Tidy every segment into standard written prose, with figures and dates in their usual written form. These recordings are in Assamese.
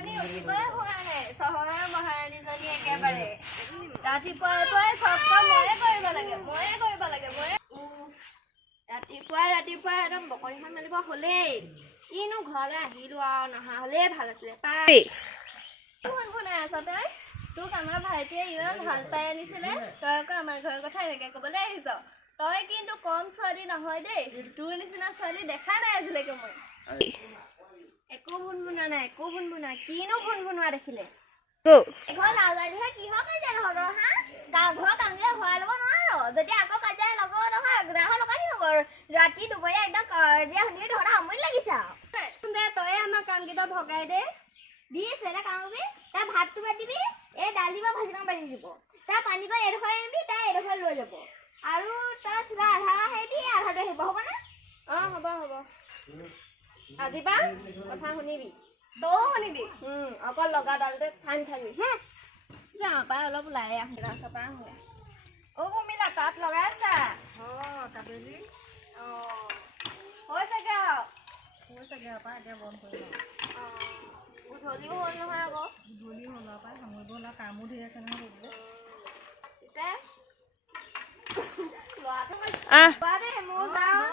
মহাৰাণী উঠিবই হোৱা নাই চহৰৰ মহাৰাণীজনী একেবাৰে ৰাতিপুৱাই চব কাম ময়ে কৰিব লাগে ৰাতিপুৱাই একদম বকৰিখন মেলিব হ'লেই কিনো ঘৰলৈ আহিলো আৰু নহা হ'লেই ভাল আছিলে পাই শুনাই আছ তই তোক আমাৰ ভাইটিয়ে ইমান ভাল পাই আনিছিলে তই আকৌ আমাৰ ঘৰৰ কথা এনেকে ক'বলৈ আহিছ তই কিন্তু কম ছোৱালী নহয় দেই তোৰ নিচিনা ছোৱালী দেখা নাই আজিলৈকে মই একো ভুনভুনা নাই কিনো ভুনভুনোৱা দেখিলে ঘৰ লাজাৰীহে কিহৰ কাজিয়া নহৰ হা ঘৰ কান্দিলে ভৰাই ল'ব নোৱাৰ যদি আকৌ কাজিয়া ল'ব নহয় গ্ৰাহৰ লগাই দিব ৰাতি দুপৰীয়া একদম কাজিয়া শুনিলে ধৰা আমনি লাগিছে দে তই আমাৰ কামকেইটা ভগাই দে দিছে এটা কাম কৰিবি তাৰ ভাতটো বান্ধিবি এই দালি বা ভাজিখন বান্ধি দিব তাৰ পানীকণ এডোখৰ আনিবি তাই এডোখৰ লৈ যাব আৰু তাৰ চিধা আধা আহিবি আধাটো আহিব হ'বনে অঁ হ'ব আজিবা কথা শুনিবি তইও শুনিবি অকল লগা ডালতে চাই থাকবি হে যাওঁ পাই অলপ ওলাই আহোঁ ৰাস্তাৰ পৰা আহোঁ অ' ভূমিলা তাত লগাই আছা অঁ কাবেলি অঁ হৈছেগৈ আৰু পৰা এতিয়া বন্ধ কৰিম অঁ গধূলিও হ'ল নহয় আকৌ গধূলি হ'ল আৰু পাই সামৰিব হ'ল কামো ধেৰ আছে নহয় কৰিবলৈ পিছে লোৱা দেই মোৰ যাওঁ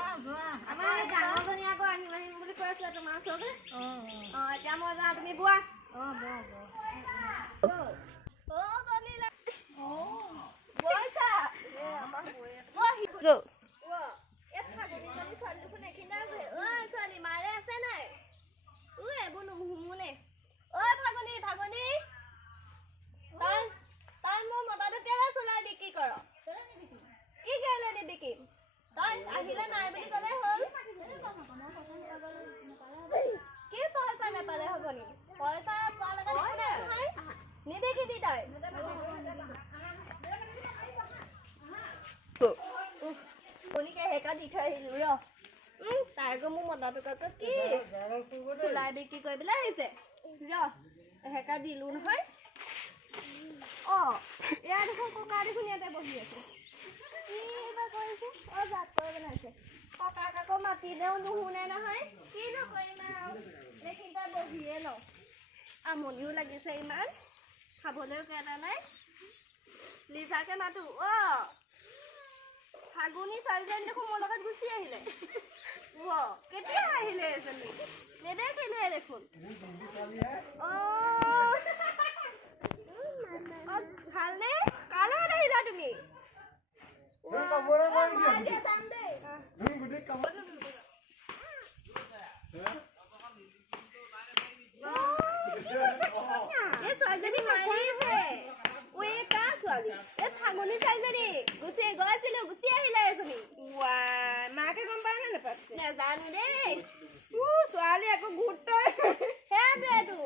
আমাৰ এই ডাঙৰজনী আকৌ আহিম বুলি কৈ আছিলে তোমাৰ ওচৰতে অঁ এতিয়া মই যাওঁ তুমি বোৱা অঁ ছোৱালী মাৰে আছে নাই এইবোৰ নুশুনে ঐ ফাগুনি তই মোৰ মতাটো কেলে চলাই বিক্ৰী কৰ কি কেলে নিবিকিম তই আহিলে নাই বুলি ক'লে হ'ল কি পইচা নাপালে হ'ব নি পইচা পোৱা লগা নহয় নিবিকিবি তই কণিকে হেকা দি থৈ আহিলো ৰ তাই আকৌ মোৰ মতাটোকে কি চলাই বিক্ৰী কৰিবলৈ আহিছে ৰ হেকা দিলো নহয় অঁ এয়া দেখোন ককা দেখোন ইয়াতে বহি আছে কি এইবাৰ কৰিছে জাত কৰি বনাইছে ককাক আকৌ মাতিলেও নুশুনে নহয় কিনো কৰিম আৰু এইখিনিতে বহিয়ে লওঁ আমনিও লাগিছে ইমান খাবলৈও কেটা নাই লিজাকে মাতো ফাগুনি ছোৱালীজনী দেখোন মোৰ লগত গুচি আহিলে কেতিয়া আহিলে এজনী নেদেখিলে দেখোন ভালনে কালৈ আহিলা তুমি ছোৱালীজনী মাৰিছে কাৰ ছোৱালী এই ফাগুনি ছোৱালীজনী গুচি আহিলে এজনী মাকে গম পায় নে নাপায় নেজানো দেই ছোৱালী আকৌ গুৰুত্ব সেইটোৱেতো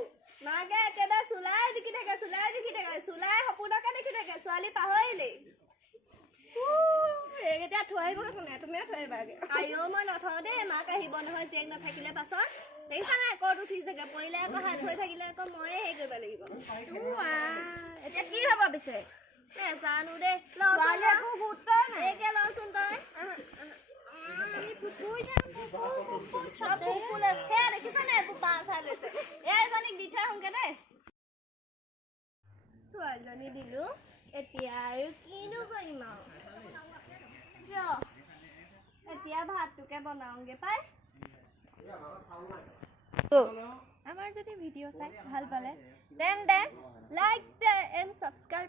মাকে একেবাৰে চুলাই দেখি থাকে চুলাই সপোনকে দেখি থাকে ছোৱালী পাহৰিলেই এইকেইটা থৈ আহিব কোনে তুমিয়ে থৈ আহিবাগে আইও মই নথওঁ দেই মাক আহিব নহয় জীয়েক নাথাকিলে পাছত দেখিছা নাই ক'ত উঠিছেগে পৰিলে আকৌ হাত হৈ থাকিলে আকৌ ময়ে হেৰি কৰিব লাগিব এতিয়া কি হ'ব পিছে নেজানো দেই ছোৱালী একো গুৰুত্ব নাই এইকে লচোন তই এজনীক দি থৈ আহোঁগে দেই ছোৱালীজনী দিলো এতিয়া আৰু কিনো কৰিম আৰু এতিয়া ভাতটোকে বনাওঁগে পাই আমাৰ যদি ভিডিঅ' চাই ভাল পালে তেন্তে লাইক শ্বেয়াৰ এণ্ড ছাবস্ক্ৰাইব